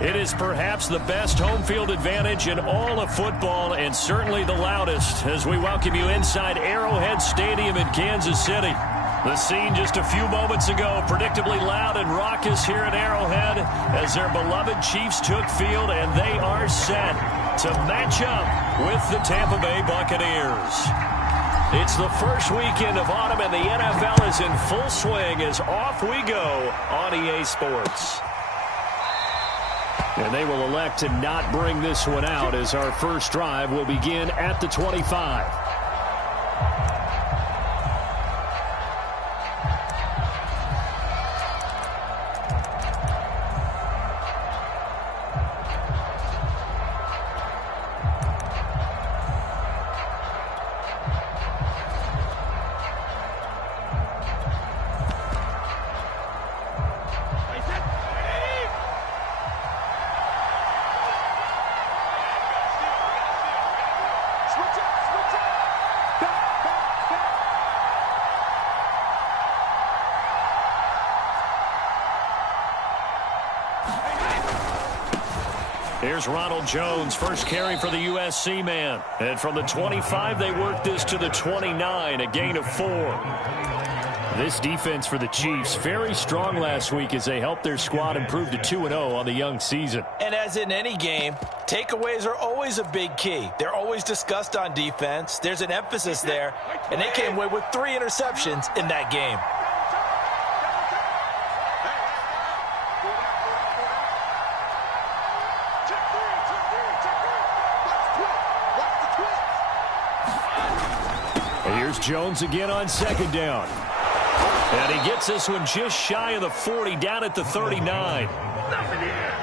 It is perhaps the best home field advantage in all of football and certainly the loudest as we welcome you inside Arrowhead Stadium in Kansas City. The scene just a few moments ago, predictably loud and raucous here at Arrowhead as their beloved Chiefs took field, and they are set to match up with the Tampa Bay Buccaneers. It's the first weekend of autumn, and the NFL is in full swing as off we go on EA Sports. And they will elect to not bring this one out as our first drive will begin at the 25. Here's Ronald Jones, first carry for the USC man. And from the 25, they work this to the 29, a gain of 4. This defense for the Chiefs, very strong last week as they helped their squad improve to 2-0 on the young season. And as in any game, takeaways are always a big key. They're always discussed on defense. There's an emphasis there, and they came away with 3 interceptions in that game. Here's Jones again on second down. And he gets this one just shy of the 40, down at the 39.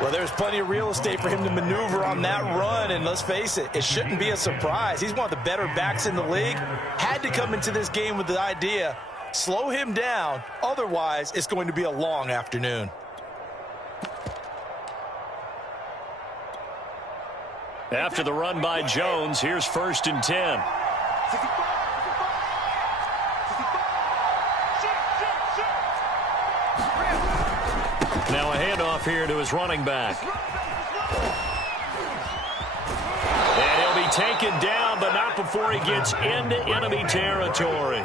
Well, there's plenty of real estate for him to maneuver on that run, and let's face it, it shouldn't be a surprise. He's one of the better backs in the league. Had to come into this game with the idea, slow him down, otherwise it's going to be a long afternoon. After the run by Jones, here's 1st and 10. Now a handoff here to his running back. And he'll be taken down, but not before he gets into enemy territory.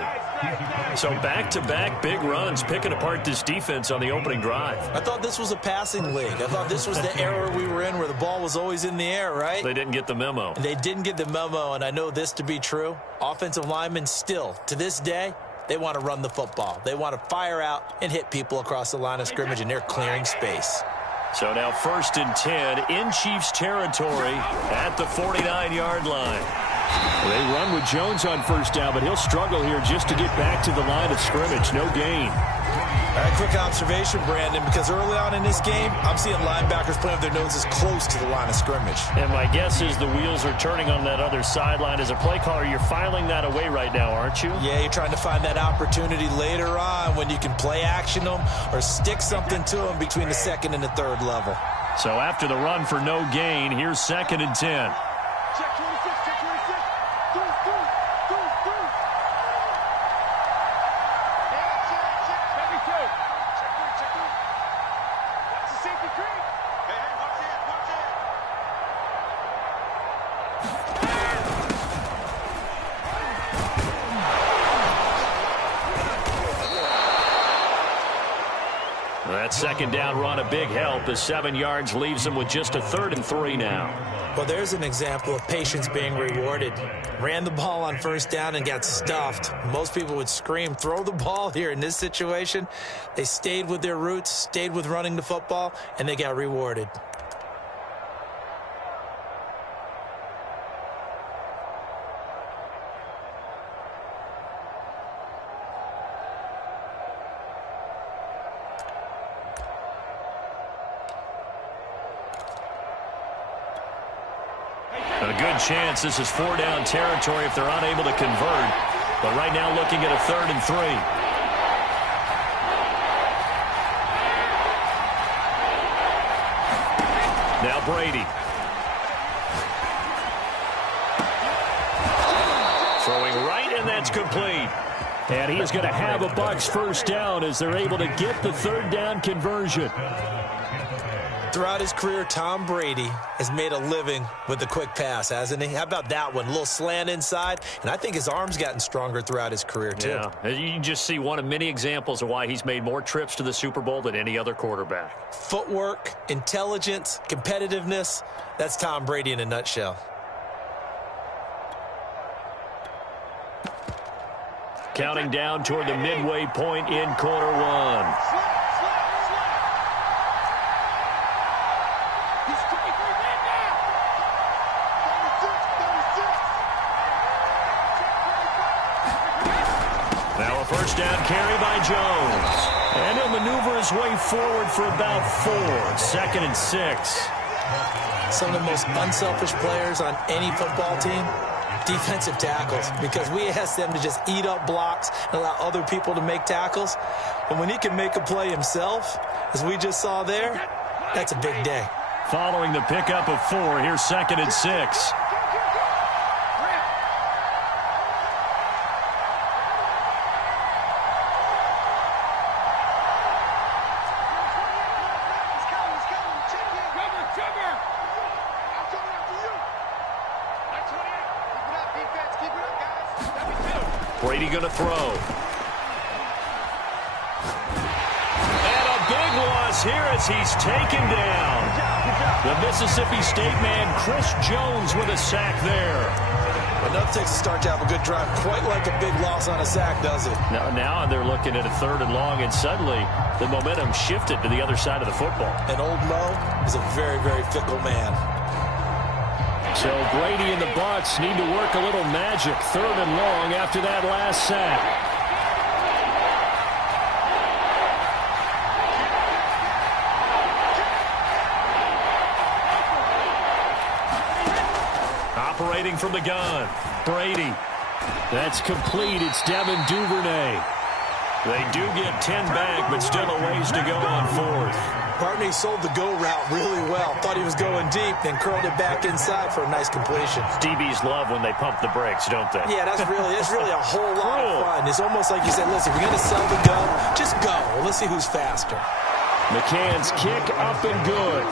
So back-to-back big runs, picking apart this defense on the opening drive. I thought this was a passing league. I thought this was the era we were in where the ball was always in the air, right? They didn't get the memo. They didn't get the memo, and I know this to be true. Offensive linemen still, to this day, they want to run the football. They want to fire out and hit people across the line of scrimmage, and they're clearing space. So now 1st and 10 in Chiefs territory at the 49-yard line. They run with Jones on first down, but he'll struggle here just to get back to the line of scrimmage. No gain. All right, quick observation, Brandon, because early on in this game, I'm seeing linebackers playing with their noses close to the line of scrimmage. And my guess is the wheels are turning on that other sideline. As a play caller, you're filing that away right now, aren't you? Yeah, you're trying to find that opportunity later on when you can play action them or stick something to them between the 2nd and the 3rd level. So after the run for no gain, here's 2nd and 10. That 2nd down run, a big help as 7 yards leaves them with just a 3rd and 3 now. Well, there's an example of patience being rewarded. Ran the ball on 1st down and got stuffed. Most people would scream, throw the ball here. In this situation, they stayed with their roots, stayed with running the football, and they got rewarded. A good chance this is 4-down territory if they're unable to convert. But right now looking at a 3rd and 3. Now Brady. Throwing right, and that's complete. And he is going to have a Bucs 1st down as they're able to get the 3rd down conversion. Throughout his career, Tom Brady has made a living with the quick pass, hasn't he? How about that one? A little slant inside, and I think his arm's gotten stronger throughout his career, too. Yeah, you just see one of many examples of why he's made more trips to the Super Bowl than any other quarterback. Footwork, intelligence, competitiveness, that's Tom Brady in a nutshell. Counting down toward the midway point in quarter one. Now a first down carry by Jones. And he'll maneuver his way forward for about 4. 2nd and 6. Some of the most unselfish players on any football team, defensive tackles, because we ask them to just eat up blocks and allow other people to make tackles. But when he can make a play himself, as we just saw there, that's a big day. Following the pickup of 4, here's 2nd and 6. Brady going to throw. And a big loss here as he's taken down. The Mississippi State man, Chris Jones, with a sack there. Enough takes a start to have a good drive. Quite like a big loss on a sack, does it? Now they're looking at a 3rd and long, and suddenly the momentum shifted to the other side of the football. And old Mo is a very, very fickle man. So Brady and the Bucs need to work a little magic. 3rd and long after that last sack. Operating from the gun. Brady. That's complete. It's Devin Duvernay. They do get 10 back, but still a ways to go on 4th. Partney sold the go route really well. Thought he was going deep, then curled it back inside for a nice completion. DBs love when they pump the brakes, don't they? Yeah, that's really a whole lot of fun. It's almost like you said, listen, if you're going to sell the go, just go. Let's see who's faster. McCann's kick up and good.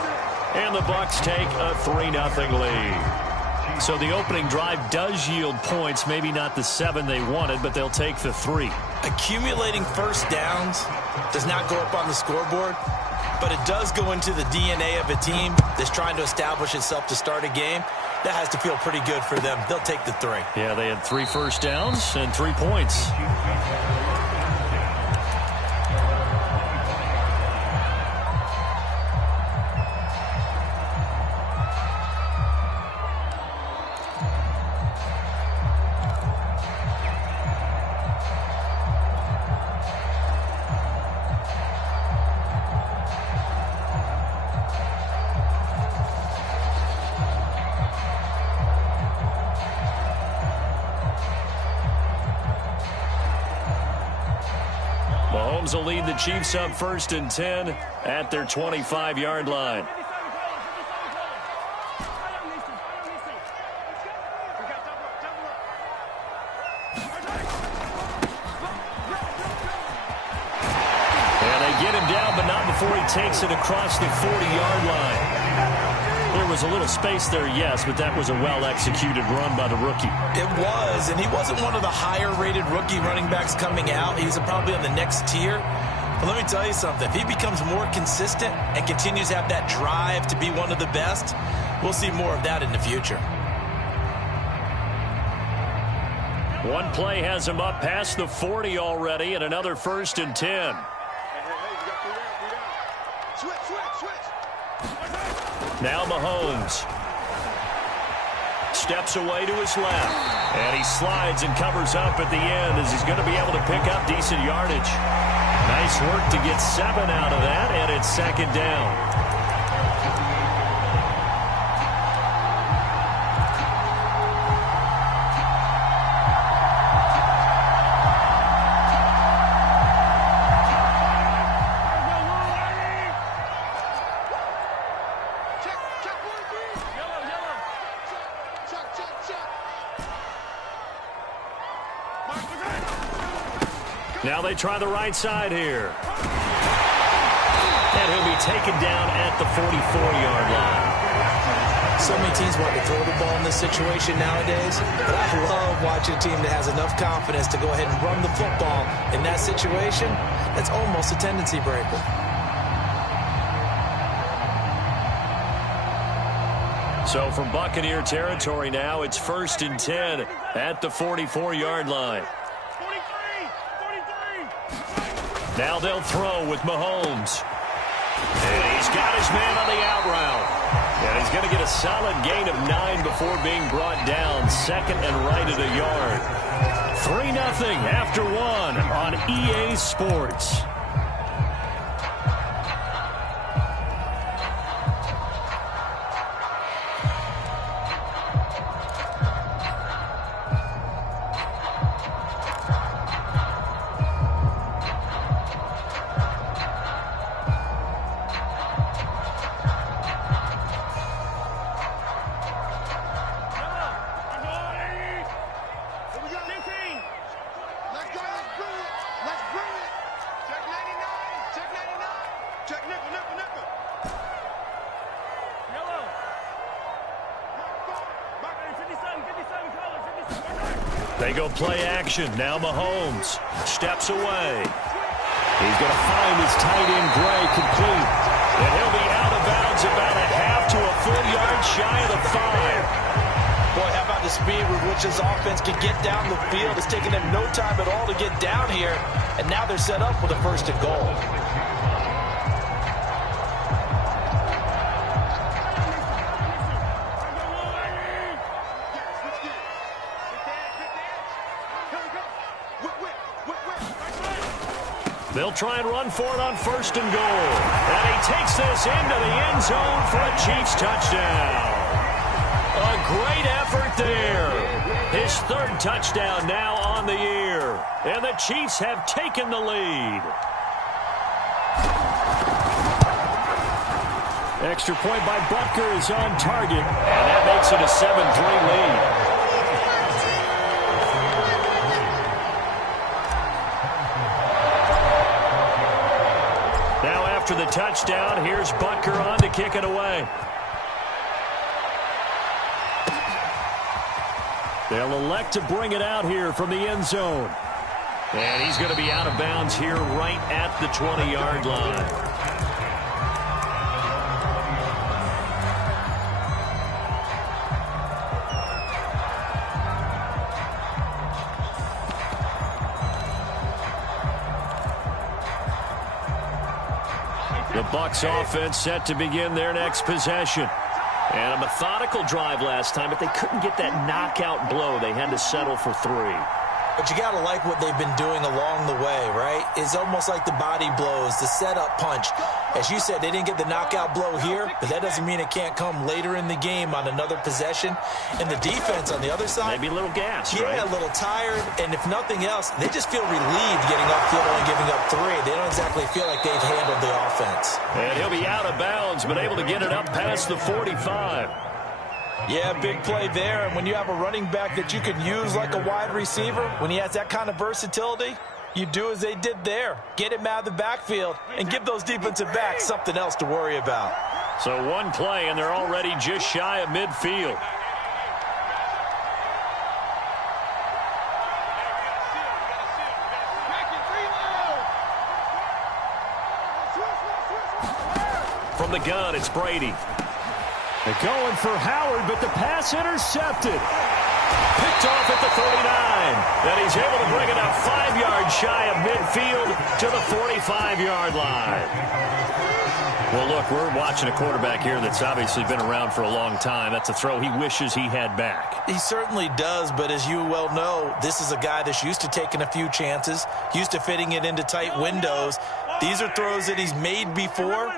And the Bucs take a 3-0 lead. So the opening drive does yield points, maybe not the 7 they wanted, but they'll take the 3. Accumulating first downs does not go up on the scoreboard, but it does go into the DNA of a team that's trying to establish itself to start a game. That has to feel pretty good for them. They'll take the 3. Yeah, they had 3 first downs and 3 points. Mahomes will lead the Chiefs up 1st and 10 at their 25-yard line. And they get him down, but not before he takes it across the 40-yard line. There was a little space there, yes, but that was a well-executed run by the rookie. It was, and he wasn't one of the higher-rated rookie running backs coming out. He's probably on the next tier. But let me tell you something. If he becomes more consistent and continues to have that drive to be one of the best, we'll see more of that in the future. One play has him up past the 40 already, and another 1st and 10. Now Mahomes steps away to his left, and he slides and covers up at the end as he's going to be able to pick up decent yardage. Nice work to get 7 out of that, and it's 2nd down. Now they try the right side here. And he'll be taken down at the 44-yard line. So many teams want to throw the ball in this situation nowadays, but I love watching a team that has enough confidence to go ahead and run the football in that situation. That's almost a tendency breaker. So from Buccaneer territory now, it's 1st and 10 at the 44-yard line. Now they'll throw with Mahomes. And he's got his man on the out route. And he's going to get a solid gain of 9 before being brought down. 2nd and right at a yard. 3-0 after 1 on EA Sports. They go play action. Now Mahomes steps away. He's going to find his tight end, Gray, complete. And he'll be out of bounds about a half to a full yard shy of the 5. Boy, how about the speed with which this offense can get down the field? It's taken them no time at all to get down here. And now they're set up with a 1st and goal. They'll try and run for it on 1st and goal. And he takes this into the end zone for a Chiefs touchdown. A great effort there. His 3rd touchdown now on the year. And the Chiefs have taken the lead. Extra point by Butker is on target. And that makes it a 7-3 lead. After the touchdown, here's Butker on to kick it away. They'll elect to bring it out here from the end zone. And he's going to be out of bounds here right at the 20-yard line. The Bucs offense set to begin their next possession. And a methodical drive last time, but they couldn't get that knockout blow. They had to settle for 3. But you got to like what they've been doing along the way, right? It's almost like the body blows, the setup punch. As you said, they didn't get the knockout blow here, but that doesn't mean it can't come later in the game on another possession. And the defense on the other side, maybe a little gas, right? Yeah, a little tired. And if nothing else, they just feel relieved getting upfield and giving up 3. They don't exactly feel like they've handled the offense. And he'll be out of bounds, but able to get it up past the 45. Yeah, big play there. And when you have a running back that you can use like a wide receiver, when he has that kind of versatility, you do as they did there. Get him out of the backfield and give those defensive backs something else to worry about. So one play, and they're already just shy of midfield. From the gun, it's Brady. They're going for Howard, but the pass intercepted. Picked off at the 39. And he's able to bring it up 5 yards shy of midfield to the 45-yard line. Well, look, we're watching a quarterback here that's obviously been around for a long time. That's a throw he wishes he had back. He certainly does, but as you well know, this is a guy that's used to taking a few chances, used to fitting it into tight windows. These are throws that he's made before.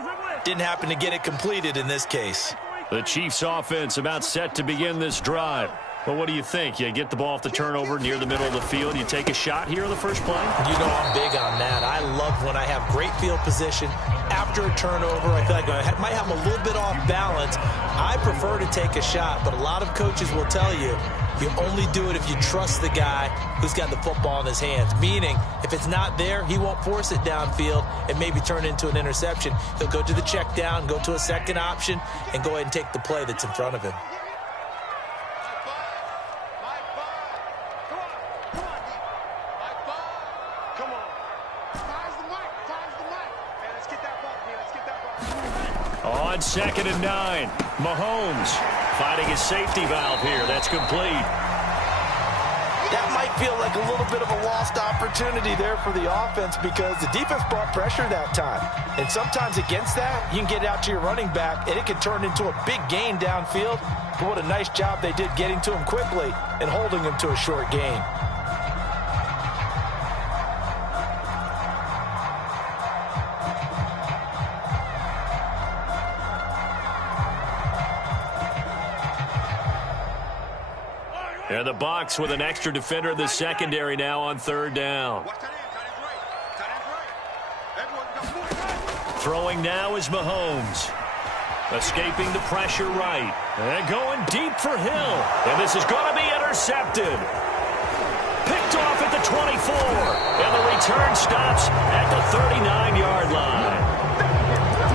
Didn't happen to get it completed in this case. The Chiefs offense about set to begin this drive. Well, what do you think? You get the ball off the turnover near the middle of the field. You take a shot here on the first play? You know I'm big on that. I love when I have great field position. After a turnover, I feel like I might have a little bit off balance. I prefer to take a shot, but a lot of coaches will tell you You only do it if you trust the guy who's got the football in his hands. Meaning, if it's not there, he won't force it downfield and maybe turn it into an interception. He'll go to the check down, go to a second option, and go ahead and take the play that's in front of him. On 2nd and 9, Mahomes finding his safety valve here. That's complete. That might feel like a little bit of a lost opportunity there for the offense because the defense brought pressure that time. And sometimes against that, you can get out to your running back, and it can turn into a big gain downfield. But what a nice job they did getting to him quickly and holding him to a short gain. And the Bucs with an extra defender in the secondary now on 3rd down. Throwing now is Mahomes. Escaping the pressure right. And going deep for Hill. And this is going to be intercepted. Picked off at the 24. And the return stops at the 39-yard line.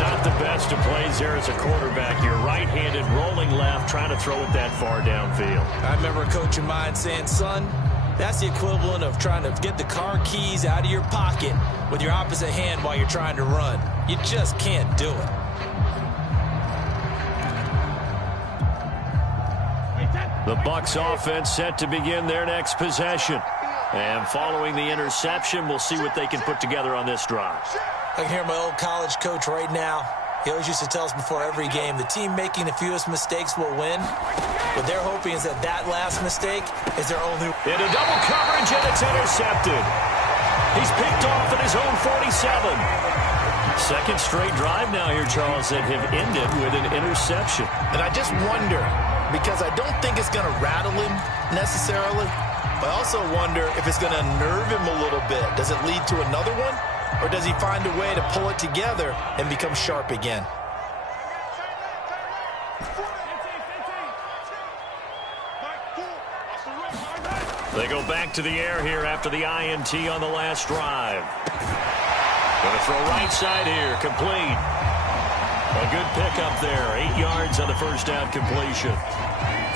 Not the best of plays there as a quarterback. You're right-handed, rolling left, trying to throw it that far downfield. I remember a coach of mine saying, son, that's the equivalent of trying to get the car keys out of your pocket with your opposite hand while you're trying to run. You just can't do it. The Bucs offense set to begin their next possession. And following the interception, we'll see what they can put together on this drive. I can hear my old college coach right now. He always used to tell us before every game, the team making the fewest mistakes will win. What they're hoping is that that last mistake is their only... Into double coverage, and it's intercepted. He's picked off at his own 47. Second straight drive now here, Charles, that have ended with an interception. And I just wonder, because I don't think it's going to rattle him necessarily, but I also wonder if it's going to nerve him a little bit. Does it lead to another one? Or does he find a way to pull it together and become sharp again? They go back to the air here after the INT on the last drive. Going to throw right side here, complete. A good pickup there, 8 yards on the first down completion.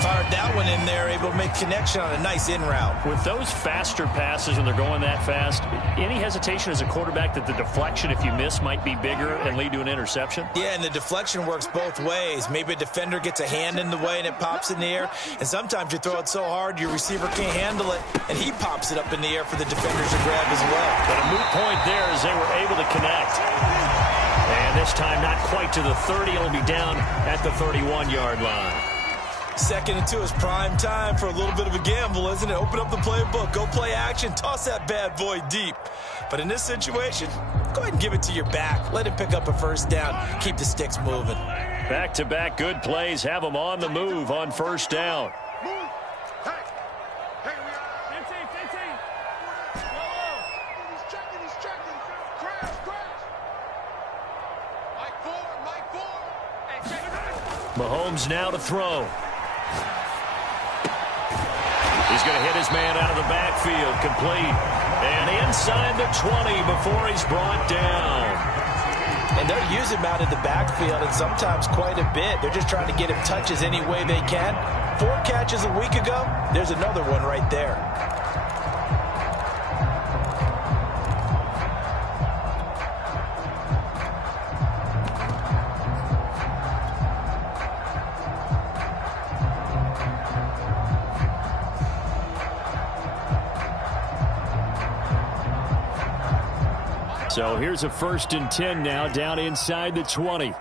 Fired that one in there, able to make connection on a nice in route. With those faster passes and they're going that fast, any hesitation as a quarterback that the deflection, if you miss, might be bigger and lead to an interception? Yeah, and the deflection works both ways. Maybe a defender gets a hand in the way and it pops in the air, and sometimes you throw it so hard your receiver can't handle it, and he pops it up in the air for the defenders to grab as well. But a moot point there as they were able to connect. And this time not quite to the 30. It'll be down at the 31-yard line. 2nd and 2 is prime time for a little bit of a gamble, isn't it? Open up the playbook, go play action, toss that bad boy deep. But in this situation, go ahead and give it to your back. Let him pick up a first down. Keep the sticks moving. Back-to-back good plays have them on the move on first down. Mahomes now to throw. He's going to hit his man out of the backfield, complete. And inside the 20 before he's brought down. And they'll use him out of the backfield, and sometimes quite a bit. They're just trying to get him touches any way they can. 4 catches a week ago, there's another one right there. So here's a 1st and 10 now, down inside the 20.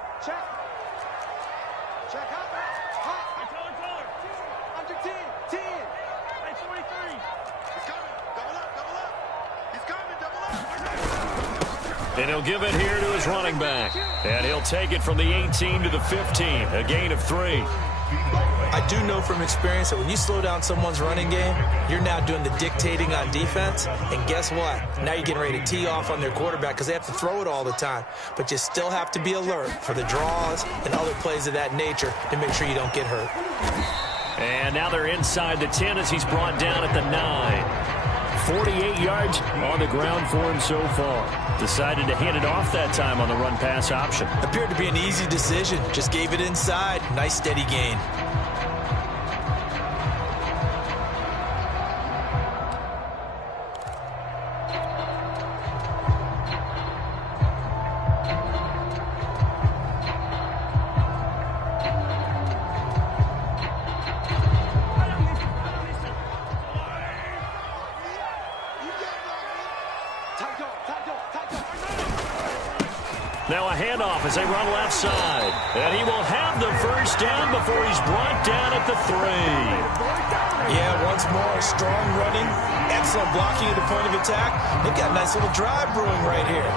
And he'll give it here to his running back. And he'll take it from the 18 to the 15, a gain of 3. I do know from experience that when you slow down someone's running game, you're now doing the dictating on defense. And guess what? Now you're getting ready to tee off on their quarterback because they have to throw it all the time. But you still have to be alert for the draws and other plays of that nature to make sure you don't get hurt. And now they're inside the 10 as he's brought down at the 9. 48 yards on the ground for him so far. Decided to hand it off that time on the run-pass option. Appeared to be an easy decision. Just gave it inside. Nice steady gain. Now a handoff as they run left side. And he will have the first down before he's brought down at the 3. Yeah, once more, strong running, excellent blocking at the point of attack. They've got a nice little drive brewing right here.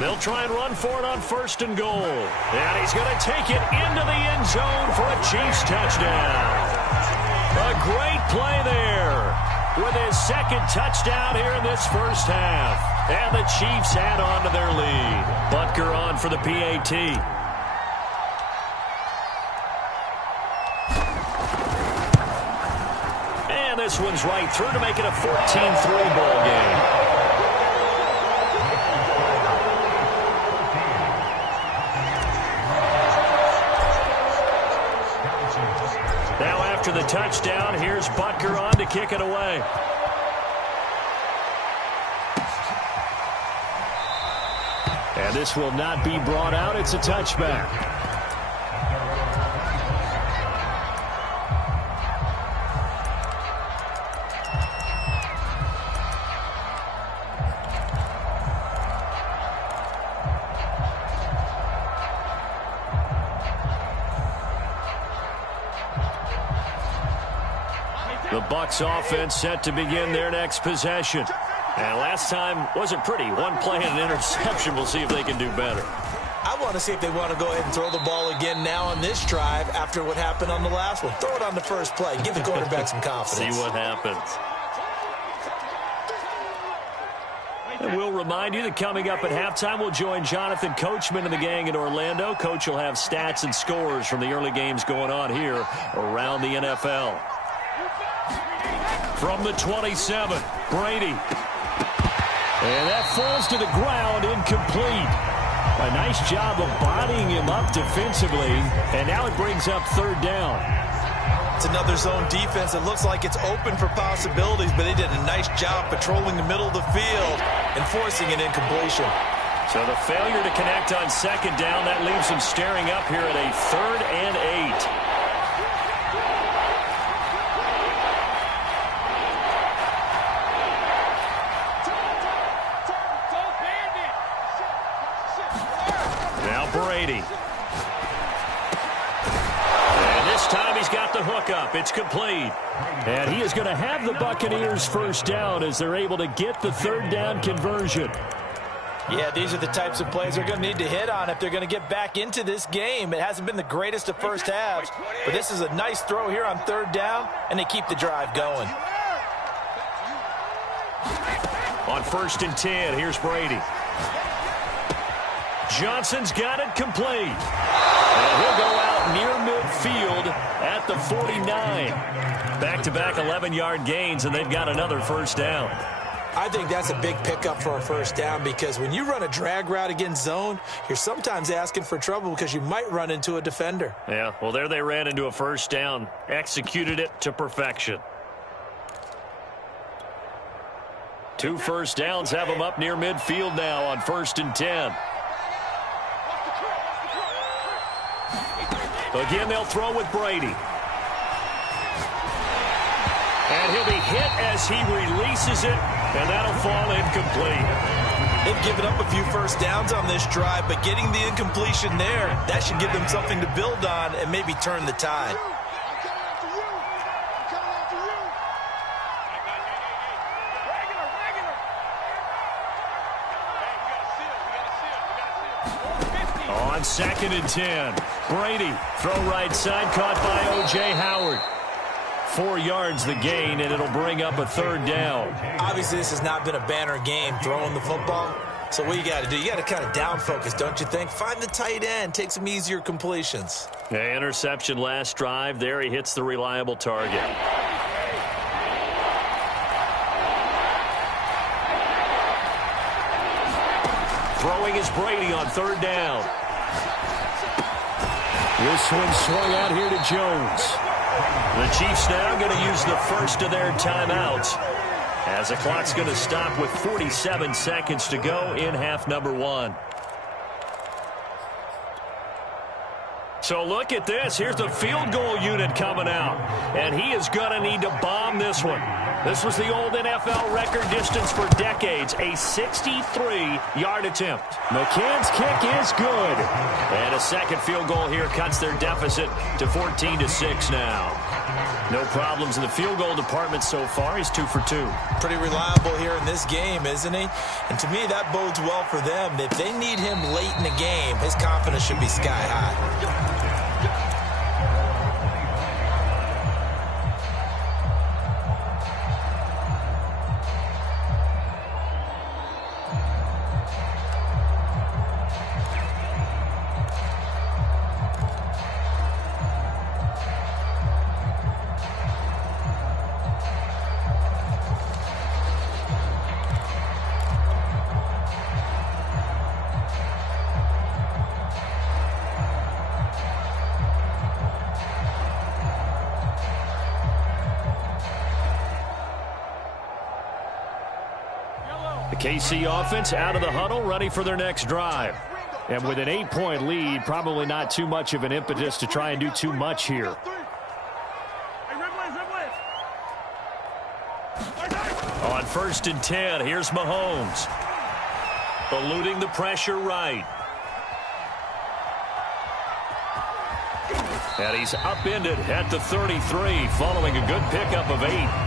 They'll try and run for it on 1st and goal. And he's going to take it into the end zone for a Chiefs touchdown. A great play there with his second touchdown here in this first half. And the Chiefs add on to their lead. Butker on for the PAT. And this one's right through to make it a 14-3 ball game. Now after the touchdown, here's Butker on to kick it away. And this will not be brought out. It's a touchback. The Bucs offense set to begin their next possession. And last time wasn't pretty. One play and an interception. We'll see if they can do better. I want to see if they want to go ahead and throw the ball again now on this drive after what happened on the last one. Throw it on the first play. Give the quarterback some confidence. See what happens. And we'll remind you that coming up at halftime, we'll join Jonathan Coachman and the gang in Orlando. Coach will have stats and scores from the early games going on here around the NFL. From the 27, Brady. And that falls to the ground, incomplete. A nice job of bodying him up defensively, and now it brings up 3rd down. It's another zone defense. It looks like it's open for possibilities, but they did a nice job patrolling the middle of the field and forcing an incompletion. So the failure to connect on 2nd down, that leaves them staring up here at a 3rd and 8. Brady. And this time he's got the hook up. It's complete. And he is going to have the Buccaneers first down as they're able to get the 3rd down conversion. Yeah, these are the types of plays they're going to need to hit on if they're going to get back into this game. It hasn't been the greatest of first halves, but this is a nice throw here on 3rd down, and they keep the drive going. On 1st and 10, here's Brady. Johnson's got it complete. And he'll go out near midfield at the 49. Back-to-back 11-yard gains, and they've got another first down. I think that's a big pickup for a first down because when you run a drag route against zone, you're sometimes asking for trouble because you might run into a defender. Yeah, well, there they ran into a first down. Executed it to perfection. 2 first downs have them up near midfield now on 1st and 10. Again, they'll throw with Brady. And he'll be hit as he releases it, and that'll fall incomplete. They've given up a few first downs on this drive, but getting the incompletion there, that should give them something to build on and maybe turn the tide. On 2nd and 10. Brady, throw right side, caught by O.J. Howard. 4 yards the gain, and it'll bring up a 3rd down. Obviously, this has not been a banner game throwing the football. So what you got to do, you got to kind of down focus, don't you think? Find the tight end, take some easier completions. Yeah, interception last drive. There he hits the reliable target. Throwing is Brady on 3rd down. This one swung out here to Jones. The Chiefs now going to use the first of their timeouts, as the clock's going to stop with 47 seconds to go in half number 1. So look at this. Here's the field goal unit coming out, and he is going to need to bomb this one. This was the old NFL record distance for decades, a 63-yard attempt. McCann's kick is good. And a second field goal here cuts their deficit to 14-6 now. No problems in the field goal department so far. He's 2 for 2. Pretty reliable here in this game, isn't he? And to me, that bodes well for them. If they need him late in the game, his confidence should be sky high. KC offense out of the huddle, ready for their next drive. And with an 8-point lead, probably not too much of an impetus to try and do too much here. On 1st and 10, here's Mahomes. Eluding the pressure right. And he's upended at the 33, following a good pickup of 8.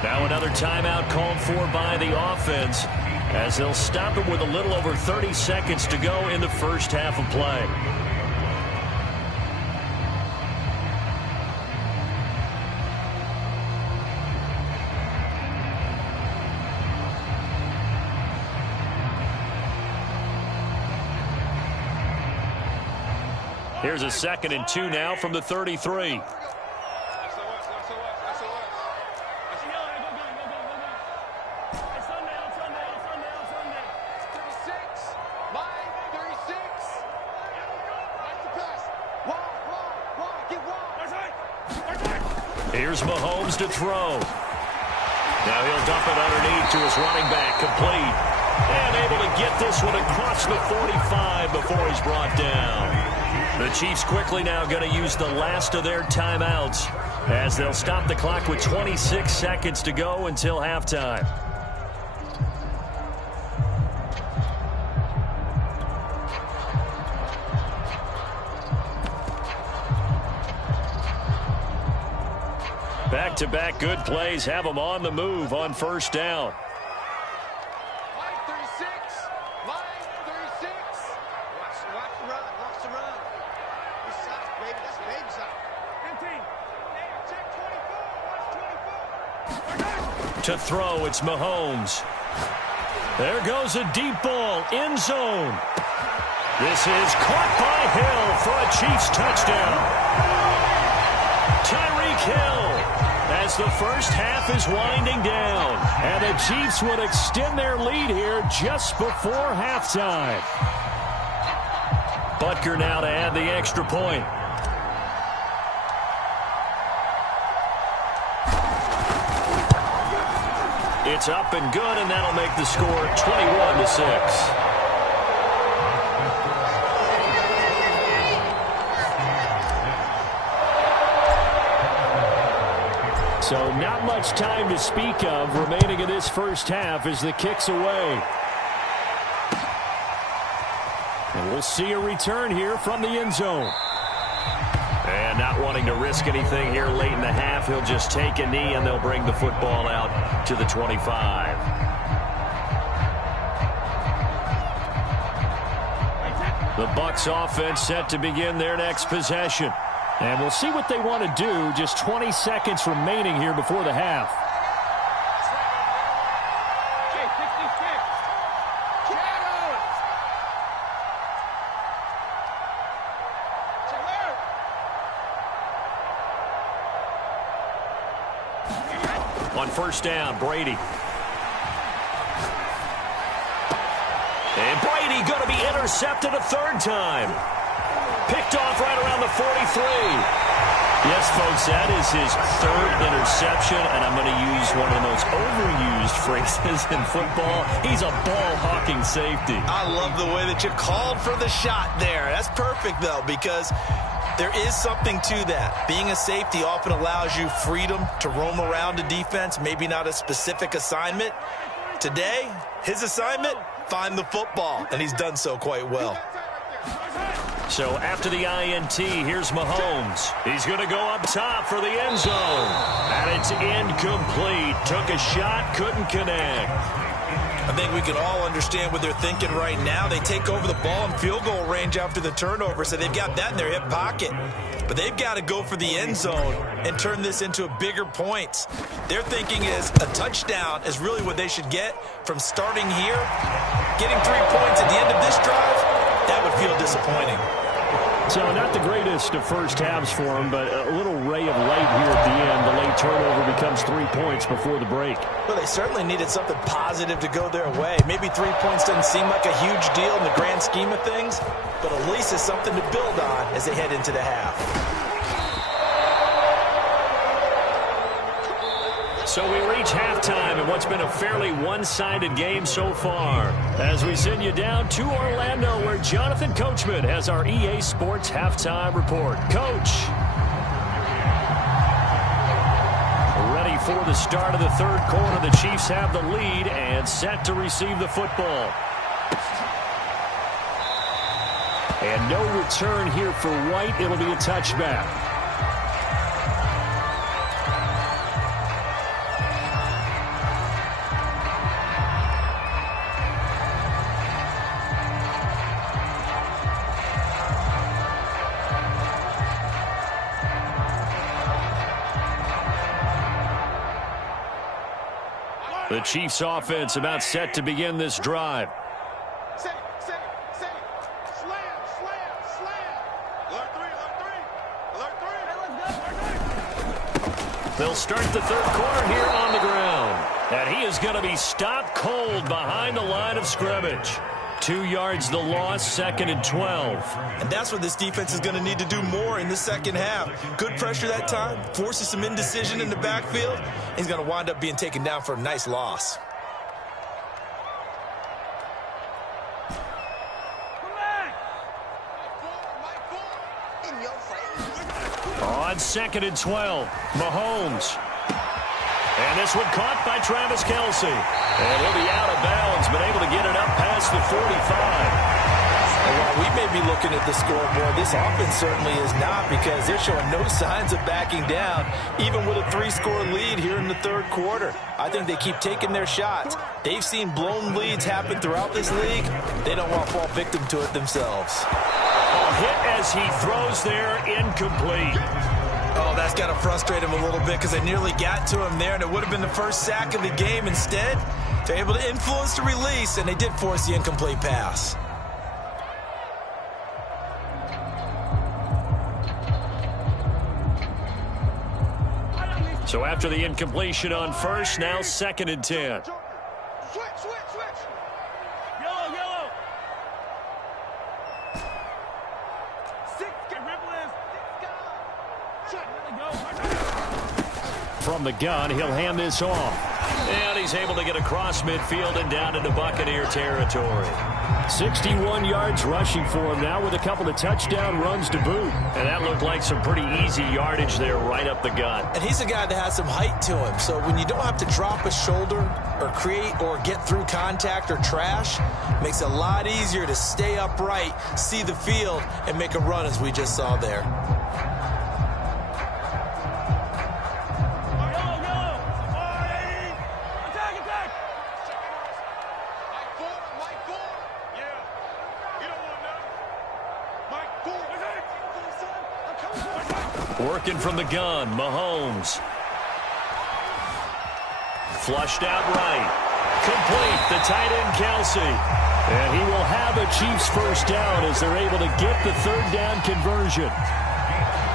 Now another timeout called for by the offense, as they'll stop him with a little over 30 seconds to go in the first half of play. Here's a 2nd and 2 now from the 33. Here's Mahomes to throw. Now he'll dump it underneath to his running back, complete. And able to get this one across the 45 before he's brought down. The Chiefs quickly now going to use the last of their timeouts, as they'll stop the clock with 26 seconds to go until halftime. Back-to-back good plays have them on the move on 1st down. Line 36. Line 36. Watch the run. Watch the run. This side, baby. That's baby side. 15. Hey, check 24. Watch 24. To throw, it's Mahomes. There goes a deep ball, end zone. This is caught by Hill for a Chiefs touchdown. Tyreek Hill, as the first half is winding down, and the Chiefs would extend their lead here just before halftime. Butker now to add the extra point. It's up and good, and that'll make the score 21-6. So not much time to speak of remaining in this first half as the kick's away. And we'll see a return here from the end zone. And not wanting to risk anything here late in the half, he'll just take a knee and they'll bring the football out to the 25. The Bucs offense set to begin their next possession. And we'll see what they want to do. Just 20 seconds remaining here before the half. On first down, Brady. And Brady going to be intercepted a third time. Picked off right around the 43. Yes, folks, that is his third interception, and I'm going to use one of the most overused phrases in football. He's a ball-hawking safety. I love the way that you called for the shot there. That's perfect, though, because there is something to that. Being a safety often allows you freedom to roam around a defense, maybe not a specific assignment. Today, his assignment, find the football, and he's done so quite well. So after the INT, here's Mahomes. He's going to go up top for the end zone. And it's incomplete. Took a shot, couldn't connect. I think we can all understand what they're thinking right now. They take over the ball in field goal range after the turnover, so they've got that in their hip pocket. But they've got to go for the end zone and turn this into a bigger points. Their thinking is a touchdown is really what they should get from starting here. Getting 3 points at the end of this drive, that would feel disappointing. So not the greatest of first halves for him, but a little ray of light here at the end. The late turnover becomes 3 points before the break. Well, they certainly needed something positive to go their way. Maybe 3 points doesn't seem like a huge deal in the grand scheme of things, but at least it's something to build on as they head into the half. So we reach halftime in what's been a fairly one-sided game so far. As we send you down to Orlando, where Jonathan Coachman has our EA Sports Halftime Report. Coach. Ready for the start of the third quarter. The Chiefs have the lead and set to receive the football. And no return here for White. It'll be a touchback. The Chiefs offense about set to begin this drive. Slam. Alert 3. They'll start the third quarter here on the ground. And he is going to be stopped cold behind the line of scrimmage. 2 yards the loss, 2nd and 12. And that's what this defense is going to need to do more in the second half. Good pressure that time, forces some indecision in the backfield. He's going to wind up being taken down for a nice loss. On 2nd and 12, Mahomes. And this one caught by Travis Kelce. And he'll be out of bounds, but able to get it up past the 45. And while we may be looking at the scoreboard, this offense certainly is not, because they're showing no signs of backing down, even with a 3-score lead here in the third quarter. I think they keep taking their shots. They've seen blown leads happen throughout this league. They don't want to fall victim to it themselves. A hit as he throws there, incomplete. Oh, that's got to frustrate him a little bit, because they nearly got to him there, and it would have been the first sack of the game. Instead, they're able to influence the release, and they did force the incomplete pass. So after the incompletion on first, now 2nd and 10. Switch. Yellow. 6, get Ripley's. From the gun, he'll hand this off. And he's able to get across midfield and down into Buccaneer territory. 61 yards rushing for him now with a couple of touchdown runs to boot. And that looked like some pretty easy yardage there right up the gut. And he's a guy that has some height to him. So when you don't have to drop a shoulder or create or get through contact or trash, it makes it a lot easier to stay upright, see the field, and make a run as we just saw there. Working from the gun, Mahomes. Flushed out right. Complete, the tight end, Kelsey. And he will have a Chiefs first down as they're able to get the third down conversion.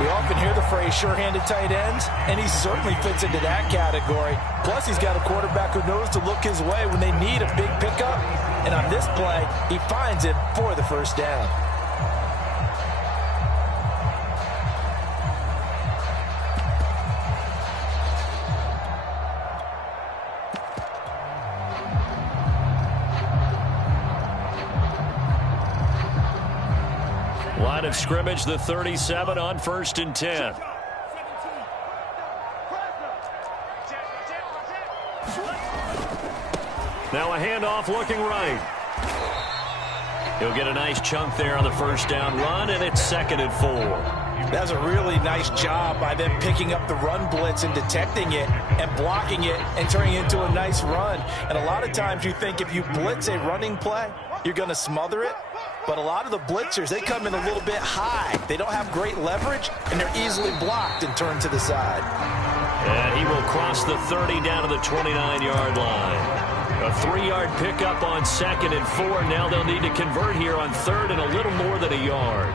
We often hear the phrase sure-handed tight ends, and he certainly fits into that category. Plus, he's got a quarterback who knows to look his way when they need a big pickup. And on this play, he finds it for the first down. Line of scrimmage, the 37 on 1st and 10. Now a handoff looking right. He'll get a nice chunk there on the first down run, and it's 2nd and 4. That's a really nice job by them picking up the run blitz and detecting it and blocking it and turning it into a nice run. And a lot of times you think if you blitz a running play, you're going to smother it. But a lot of the blitzers, they come in a little bit high. They don't have great leverage, and they're easily blocked and turned to the side. And he will cross the 30 down to the 29-yard line. A 3-yard pickup on 2nd and 4. Now they'll need to convert here on 3rd and a little more than a yard.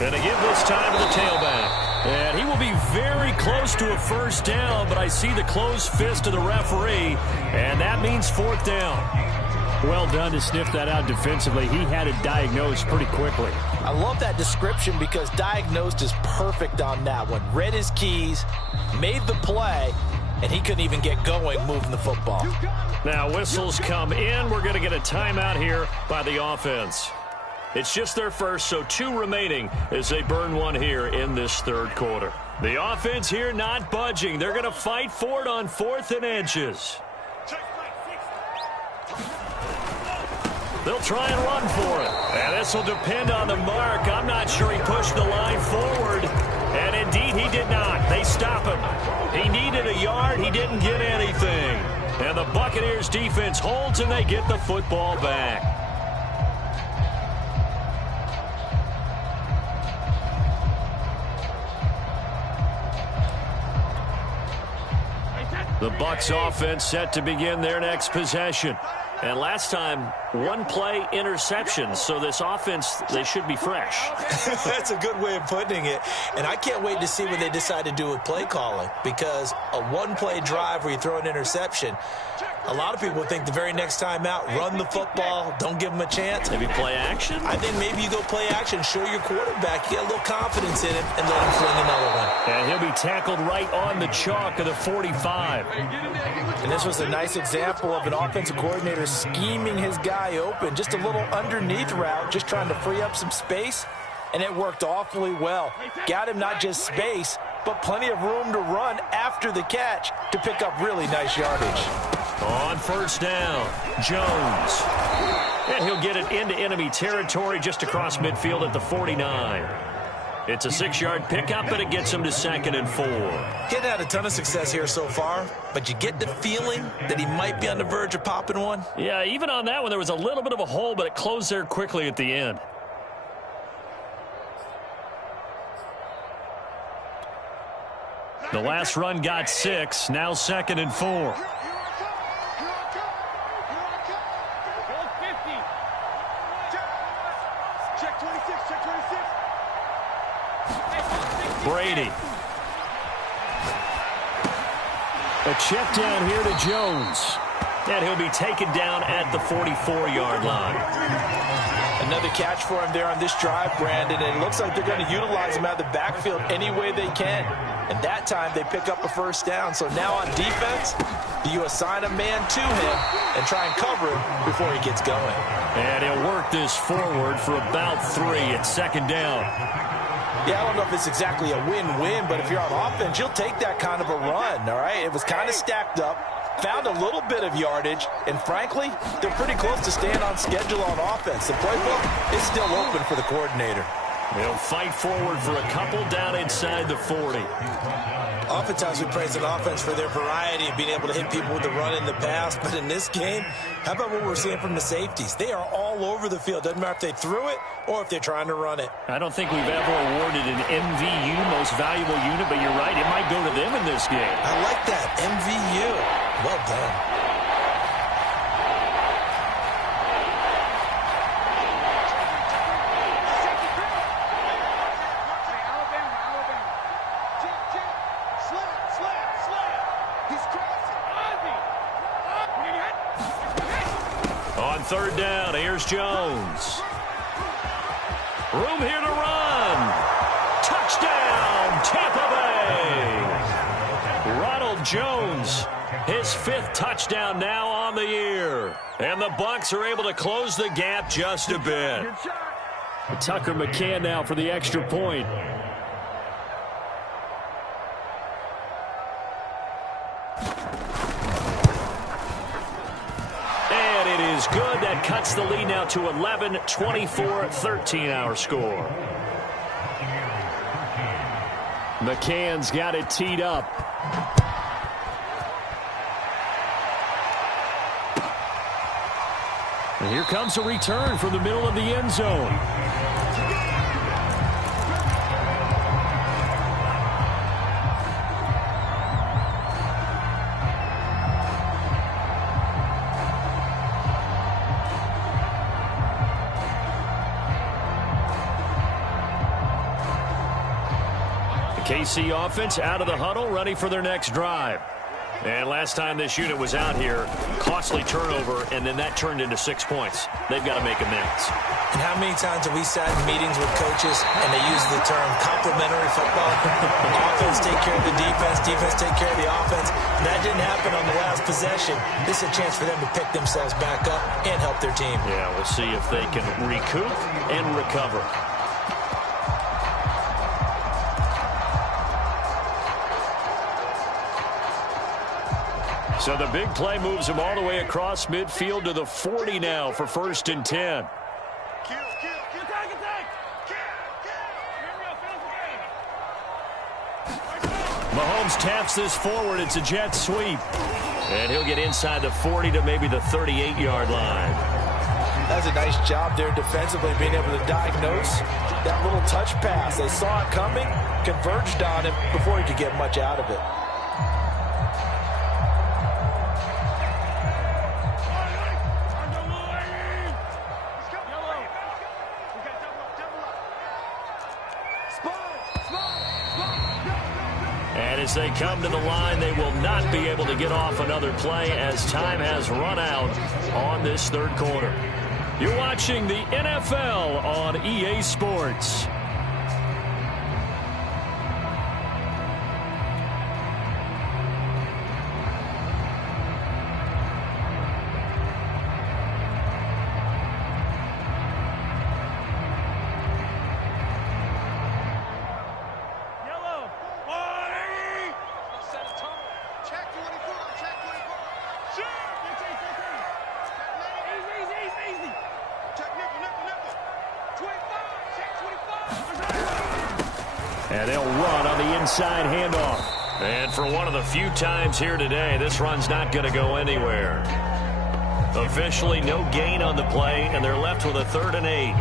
And a give this time to the tailback. And he will be very close to a first down, but I see the closed fist of the referee, and that means 4th down. Well done to sniff that out defensively. He had it diagnosed pretty quickly. I love that description because diagnosed is perfect on that one. Read his keys, made the play, and he couldn't even get going moving the football. Now whistles come in. We're going to get a timeout here by the offense. It's just their first, so 2 remaining as they burn one here in this 3rd quarter. The offense here not budging. They're going to fight for it on 4th and inches. They'll try and run for it. And this will depend on the mark. I'm not sure he pushed the line forward. And indeed, he did not. They stop him. He needed a yard. He didn't get anything. And the Buccaneers defense holds, and they get the football back. The Bucs offense set to begin their next possession. And last time, 1 play interception. So this offense, they should be fresh. That's a good way of putting it. And I can't wait to see what they decide to do with play calling. Because a 1-play drive where you throw an interception, a lot of people think the very next time out, run the football, don't give them a chance. Maybe play action? I think maybe you go play action, show your quarterback, you get a little confidence in him, and let him fling another one. And he'll be tackled right on the chalk of the 45. And this was a nice example of an offensive coordinator scheming his guy open. Just a little underneath route, just trying to free up some space, and it worked awfully well. Got him not just space, but plenty of room to run after the catch to pick up really nice yardage. On first down, Jones. And he'll get it into enemy territory just across midfield at the 49. It's a 6-yard pickup, but it gets him to 2nd and 4. He hadn't had a ton of success here so far, but you get the feeling that he might be on the verge of popping one. Yeah, even on that one, there was a little bit of a hole, but it closed there quickly at the end. The last run got 6, now 2nd and 4. Brady. A check down here to Jones. And he'll be taken down at the 44-yard line. Another catch for him there on this drive, Brandon. And it looks like they're going to utilize him out of the backfield any way they can. And that time they pick up a first down. So now on defense, do you assign a man to him and try and cover him before he gets going? And he'll work this forward for about 3 at 2nd down. Yeah, I don't know if it's exactly a win-win, but if you're on offense, you'll take that kind of a run, all right? It was kind of stacked up. found a little bit of yardage, and frankly, they're pretty close to staying on schedule on offense. The playbook is still open for the coordinator. They'll fight forward for a couple down inside the 40. Oftentimes we praise an offense for their variety of being able to hit people with the run in the pass, but in this game, how about what we're seeing from the safeties? They are all over the field. Doesn't matter if they threw it or if they're trying to run it. I don't think we've ever awarded an MVU, most valuable unit, but you're right, it might go to them in this game. I like that, MVU. Well done. Third down, here's Jones. Room here to run. Touchdown, Tampa Bay. Ronald Jones, his 5th touchdown now on the year. And the Bucs are able to close the gap just a bit. Tucker McCann now for the extra point. Good. That cuts the lead now to 11, 24-13 our score. McCann's got it teed up. And here comes a return from the middle of the end zone. KC offense out of the huddle, ready for their next drive. And last time this unit was out here, costly turnover, and then that turned into 6 points. They've got to make amends. And how many times have we sat in meetings with coaches and they use the term complementary football? Offense take care of the defense, defense take care of the offense. And that didn't happen on the last possession. This is a chance for them to pick themselves back up and help their team. Yeah, we'll see if they can recoup and recover. So the big play moves him all the way across midfield to the 40 now for 1st and 10. Mahomes taps this forward. It's a jet sweep. And he'll get inside the 40 to maybe the 38-yard line. That's a nice job there defensively, being able to diagnose that little touch pass. They saw it coming, converged on him before he could get much out of it. As they come to the line, they will not be able to get off another play as time has run out on this 3rd quarter. You're watching the NFL on EA Sports. And they'll run on the inside handoff. And for one of the few times here today, this run's not going to go anywhere. Officially no gain on the play, and they're left with a 3rd and 8.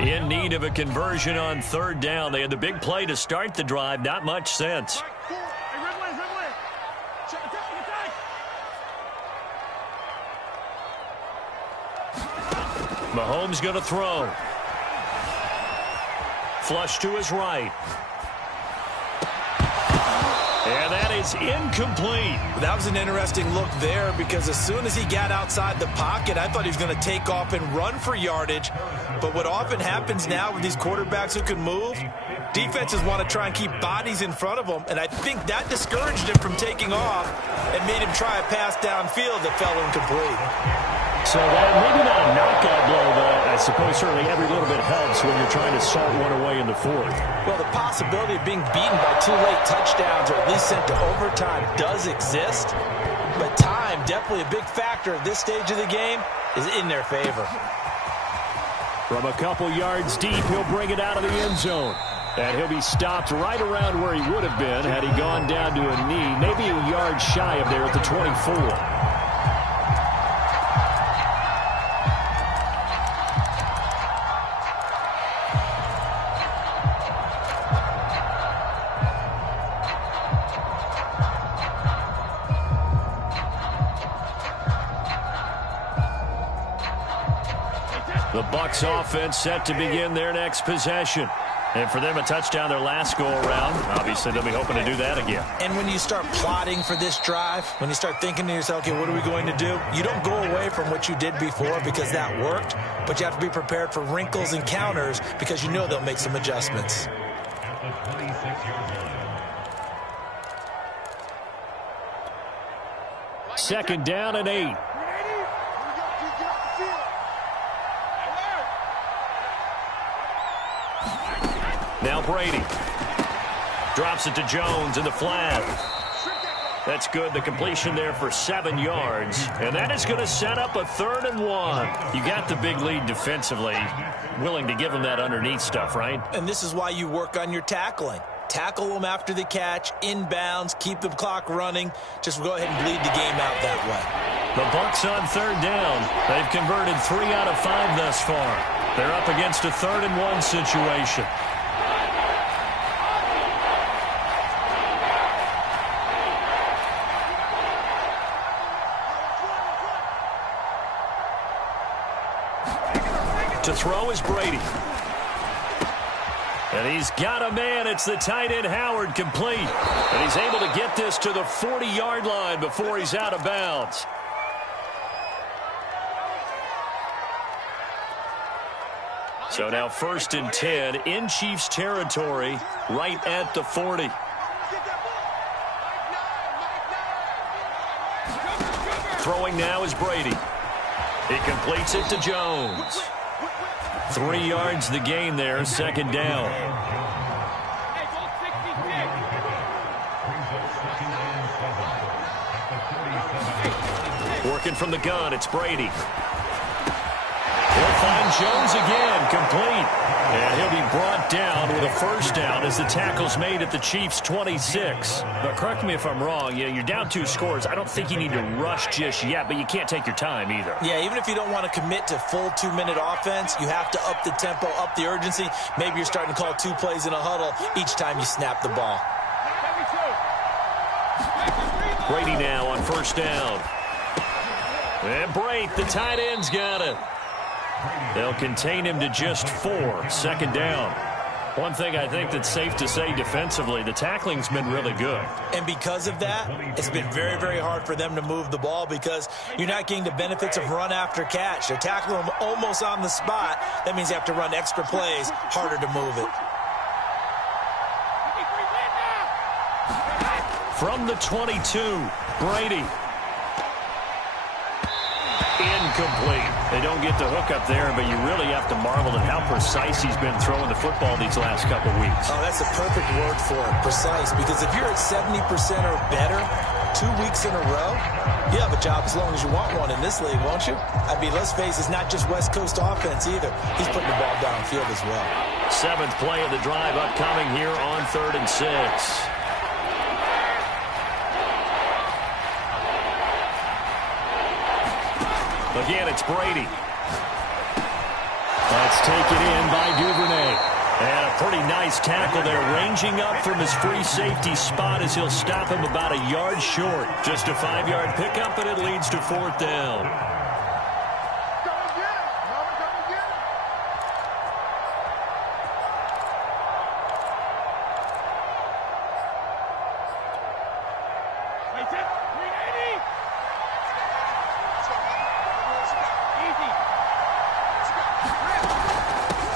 In need of a conversion on 3rd down. They had the big play to start the drive. Not much sense. Mahomes going to throw. Flush to his right. And that is incomplete. That was an interesting look there because as soon as he got outside the pocket, I thought he was going to take off and run for yardage. But what often happens now with these quarterbacks who can move, Defenses want to try and keep bodies in front of him, and I think that discouraged him from taking off and made him try a pass downfield that fell incomplete. So that maybe not a knockout blow, but I suppose certainly every little bit helps when you're trying to salt one away in the fourth. Well, the possibility of being beaten by 2 late touchdowns or at least sent to overtime does exist, but time, definitely a big factor at this stage of the game, is in their favor. From a couple yards deep, he'll bring it out of the end zone. And he'll be stopped right around where he would have been had he gone down to a knee, maybe a yard shy of there at the 24. The Bucs offense set to begin their next possession. And for them, a touchdown their last go-around. Obviously, they'll be hoping to do that again. And when you start plotting for this drive, when you start thinking to yourself, okay, what are we going to do? You don't go away from what you did before because that worked, but you have to be prepared for wrinkles and counters because you know they'll make some adjustments. Second down and 8. Now Brady drops it to Jones in the flat. That's good. The completion there for 7 yards. And that is going to set up a 3rd and 1. You got the big lead defensively. Willing to give them that underneath stuff, right? And this is why you work on your tackling. Tackle them after the catch, inbounds, keep the clock running. Just go ahead and bleed the game out that way. The Bucs on 3rd down. They've converted 3 out of 5 thus far. They're up against a 3rd and 1 situation. To throw is Brady. And he's got a man. It's the tight end Howard, complete. And he's able to get this to the 40-yard line before he's out of bounds. So now 1st and 10 in Chiefs territory, right at the 40. Throwing now is Brady. He completes it to Jones. 3 yards the gain there, 2nd down. Working from the gun, it's Brady. He'll find Jones again, complete. And he'll be brought down with a 1st down as the tackle's made at the Chiefs' 26. But correct me if I'm wrong, you're down 2 scores. I don't think you need to rush just yet, but you can't take your time either. Yeah, even if you don't want to commit to full 2-minute offense, you have to up the tempo, up the urgency. Maybe you're starting to call 2 plays in a huddle each time you snap the ball. Brady now on 1st down. And Brate, the tight end's got it. They'll contain him to just 4, 2nd down. One thing I think that's safe to say defensively, the tackling's been really good. And because of that, it's been very, very hard for them to move the ball because you're not getting the benefits of run after catch. They're tackling them almost on the spot. That means you have to run extra plays, harder to move it. From the 22, Brady. Incomplete. They don't get the hook up there, but you really have to marvel at how precise he's been throwing the football these last couple weeks. Oh, that's a perfect word for it, precise, because if you're at 70% or better 2 weeks in a row, you have a job as long as you want one in this league, won't you? I mean, let's face it, it's not just West Coast offense either. He's putting the ball downfield as well. 7th play of the drive upcoming here on 3rd and 6. Again, it's Brady. That's taken in by Duvernay. And a pretty nice tackle there, ranging up from his free safety spot as he'll stop him about a yard short. Just a 5-yard pickup, and it leads to 4th down.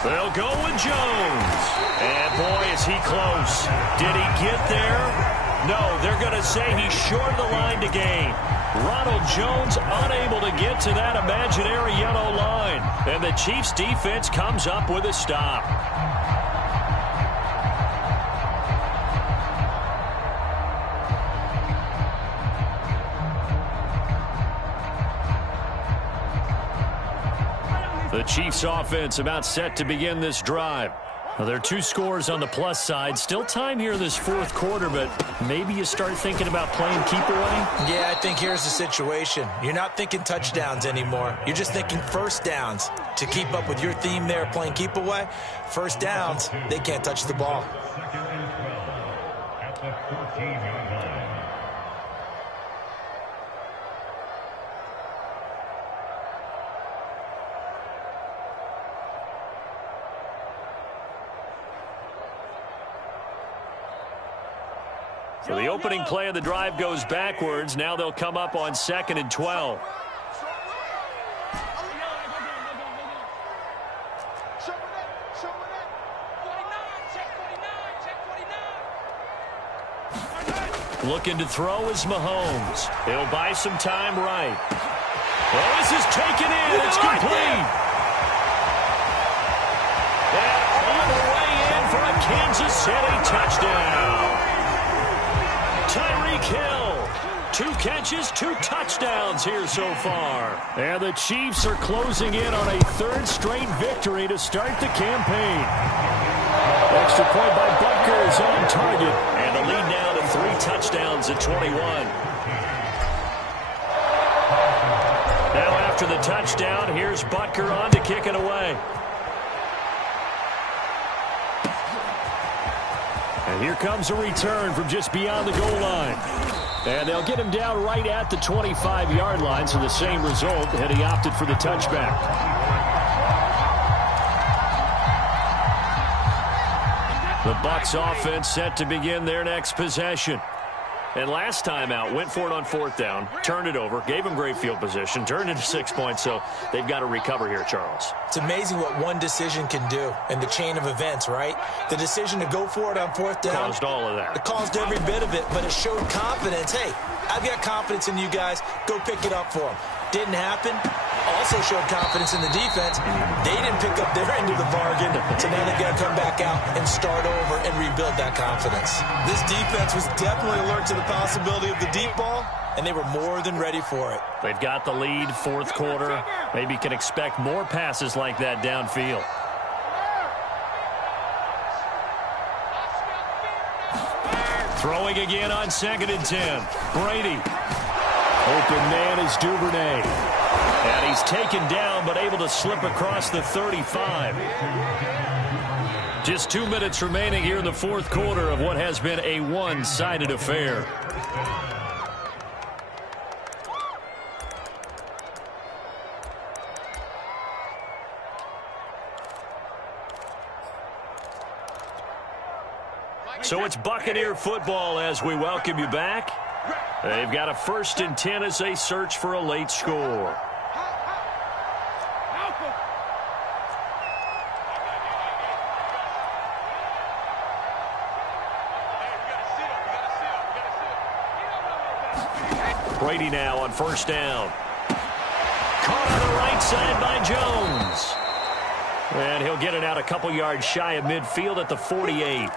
They'll go with Jones. And boy, is he close. Did he get there? No, they're going to say he's short of the line to gain. Ronald Jones unable to get to that imaginary yellow line. And the Chiefs defense comes up with a stop. The Chiefs offense about set to begin this drive. Well, there are 2 scores on the plus side. Still time here in this fourth quarter, but maybe you start thinking about playing keep away? Yeah, I think here's the situation. You're not thinking touchdowns anymore. You're just thinking first downs. To keep up with your theme there, playing keep away, first downs, they can't touch the ball. At the 14-yard line. So the opening play of the drive goes backwards. Now they'll come up on 2nd and 12. Looking to throw is Mahomes. He'll buy some time right. Well, this is taken in. It's complete. And all the way in for a Kansas City touchdown. Tyreek Hill, 2 catches, 2 touchdowns here so far. And the Chiefs are closing in on a 3rd straight victory to start the campaign. Extra point by Butker is on target. And the lead now to 3 touchdowns at 21. Now after the touchdown, here's Butker on to kick it away. And here comes a return from just beyond the goal line. And they'll get him down right at the 25-yard line, so the same result had he opted for the touchback. The Bucs offense set to begin their next possession. And last time out, went for it on 4th down, turned it over, gave him great field position, turned into 6 points, so they've got to recover here, Charles. It's amazing what one decision can do in the chain of events, right? The decision to go for it on 4th down. Caused all of that. It caused every bit of it, but it showed confidence. Hey, I've got confidence in you guys. Go pick it up for them. Didn't happen. Also showed confidence in the defense. They didn't pick up their end of the bargain, so now they've got to come back out and start over and rebuild that confidence. This defense was definitely alert to the possibility of the deep ball, and they were more than ready for it. They've got the lead, 4th quarter. Maybe can expect more passes like that downfield. Throwing again on 2nd and 10. Brady. Open man is Duvernay. And he's taken down, but able to slip across the 35. Just 2 minutes remaining here in the 4th quarter of what has been a one-sided affair. So it's Buccaneer football as we welcome you back. They've got a 1st and 10 as they search for a late score. Brady now on 1st down. Caught on the right side by Jones. And he'll get it out a couple yards shy of midfield at the 48.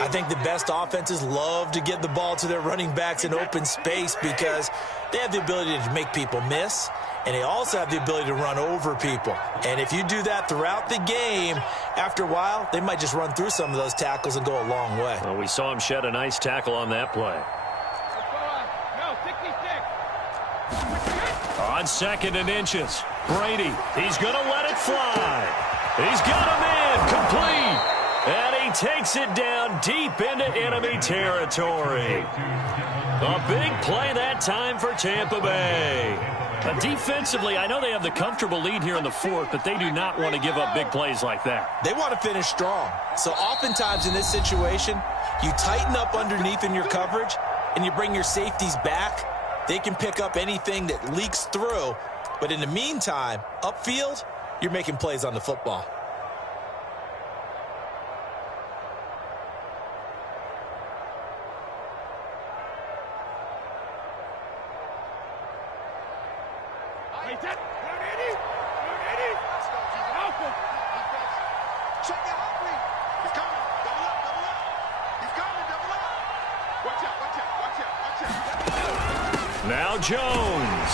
I think the best offenses love to get the ball to their running backs in open space because they have the ability to make people miss, and they also have the ability to run over people. And if you do that throughout the game, after a while, they might just run through some of those tackles and go a long way. Well, we saw him shed a nice tackle on that play. On 2nd and inches, Brady, he's going to let it fly. He's got him in, complete. And he takes it down deep into enemy territory. A big play that time for Tampa Bay. Defensively, I know they have the comfortable lead here in the 4th, but they do not want to give up big plays like that. They want to finish strong. So oftentimes in this situation, you tighten up underneath in your coverage, and you bring your safeties back. They can pick up anything that leaks through. But in the meantime, upfield, you're making plays on the football. Check the opening. He's coming. Double up, double up. He's coming, double up. Watch out, watch out, watch out, watch out. Now Jones.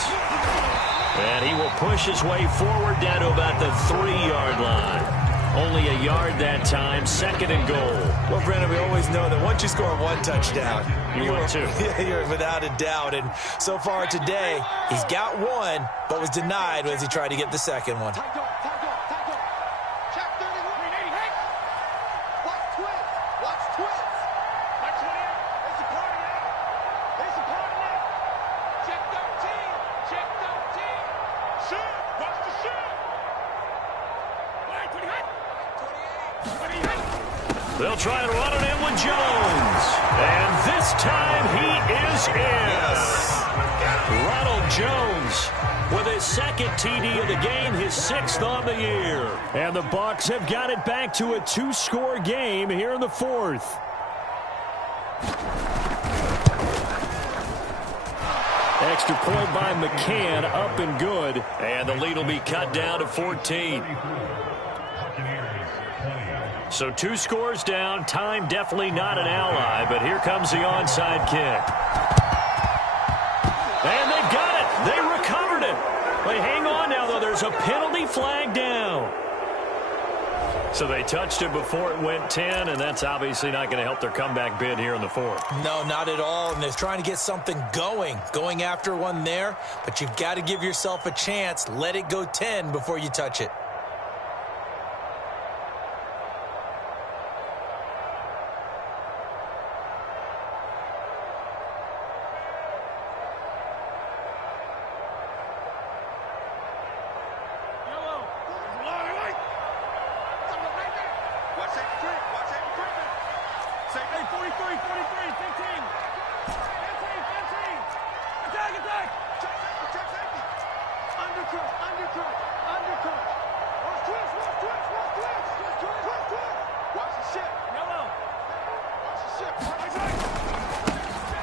And he will push his way forward down to about the 3-yard line. Only a yard that time, 2nd and goal. Well, Brandon, we always know that once you score 1 touchdown, you're 2. You're without a doubt. And so far today, he's got 1, but was denied as he tried to get the 2nd one. Check 31. Watch twins. Watch twins. Watch 28. There's a party now. There's a party now. Check 13. Check 13. Shoot. Watch the shoot. 28. They'll try and run it in with Jones. And this time he is in. Yes. Ronald Jones with his 2nd TD of the game, his 6th on the year. And the Bucs have got it back to a 2-score game here in the 4th. Extra point by McCann, up and good. And the lead will be cut down to 14. So 2 scores down. Time definitely not an ally, but here comes the onside kick. And they've got it. They recovered it. But hang on now, though. There's a penalty flag down. So they touched it before it went 10, and that's obviously not going to help their comeback bid here in the 4th. No, not at all. And they're trying to get something going after one there. But you've got to give yourself a chance. Let it go 10 before you touch it.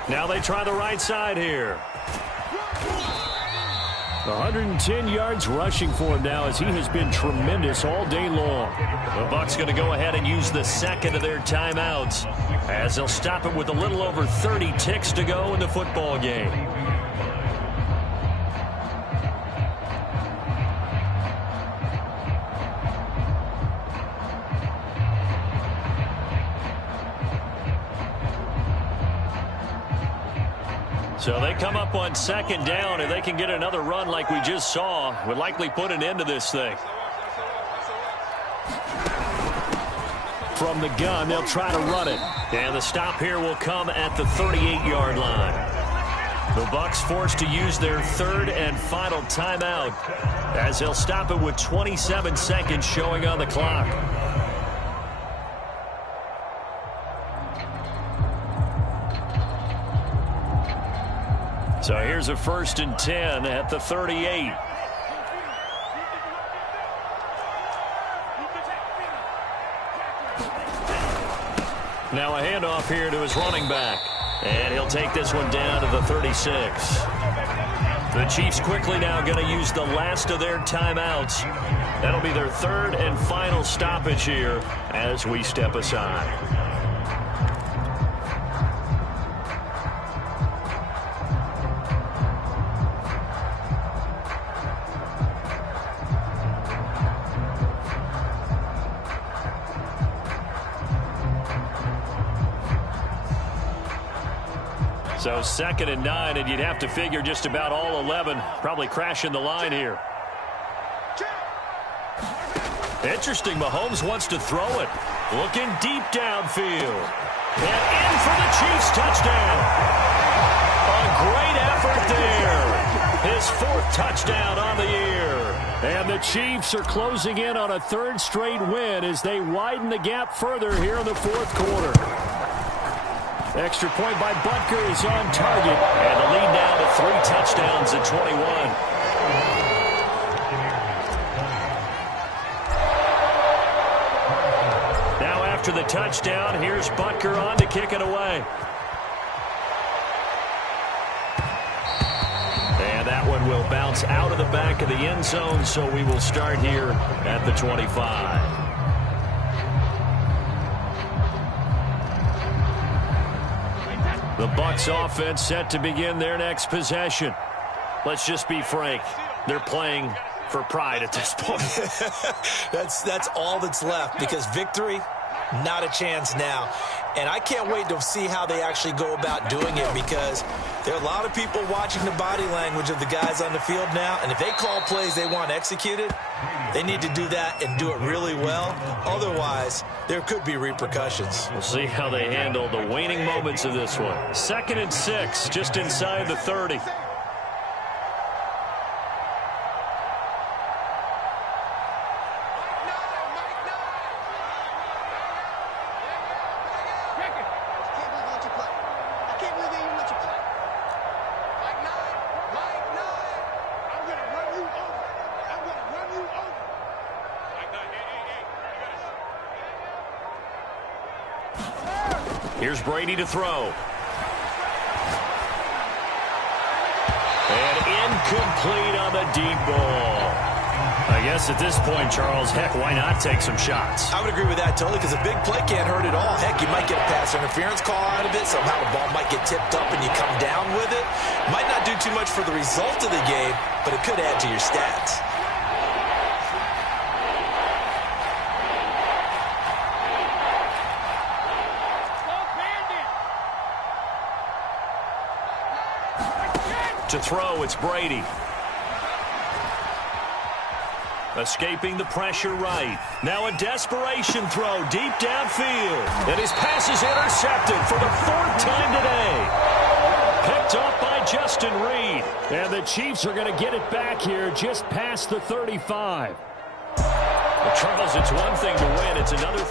Now they try the right side here. 110 yards rushing for him now as he has been tremendous all day long. The Bucs going to go ahead and use the 2nd of their timeouts as they'll stop it with a little over 30 ticks to go in the football game. So they come up on 2nd down, and they can get another run like we just saw. Would likely put an end to this thing. From the gun, they'll try to run it. And the stop here will come at the 38-yard line. The Bucs forced to use their 3rd and final timeout as they'll stop it with 27 seconds showing on the clock. So here's a 1st and 10 at the 38. Now a handoff here to his running back. And he'll take this one down to the 36. The Chiefs quickly now going to use the last of their timeouts. That'll be their 3rd and final stoppage here as we step aside. So 2nd and 9, and you'd have to figure just about all 11 probably crashing the line here. Interesting, Mahomes wants to throw it. Looking deep downfield. And in for the Chiefs touchdown. A great effort there. His 4th touchdown on the year. And the Chiefs are closing in on a 3rd straight win as they widen the gap further here in the 4th quarter. Extra point by Butker is on target. And the lead now to 3 touchdowns at 21. Now after the touchdown, here's Butker on to kick it away. And that one will bounce out of the back of the end zone, so we will start here at the 25. The Bucs offense set to begin their next possession. Let's just be frank. They're playing for pride at this point. That's all that's left, because victory, not a chance now. And I can't wait to see how they actually go about doing it, because there are a lot of people watching the body language of the guys on the field now, and if they call plays they want executed, they need to do that and do it really well. Otherwise, there could be repercussions. We'll see how they handle the waning moments of this one. 2nd and 6, just inside the 30. Here's Brady to throw. And incomplete on the deep ball. I guess at this point, Charles, heck, why not take some shots? I would agree with that totally, because a big play can't hurt at all. Heck, you might get a pass interference call out of it. Somehow the ball might get tipped up and you come down with it. Might not do too much for the result of the game, but it could add to your stats. To throw, it's Brady. Escaping the pressure right. Now a desperation throw deep downfield. And his pass is intercepted for the 4th time today. Picked off by Justin Reed. And the Chiefs are going to get it back here just past the 35. Well, Charles, it's one thing to win. It's another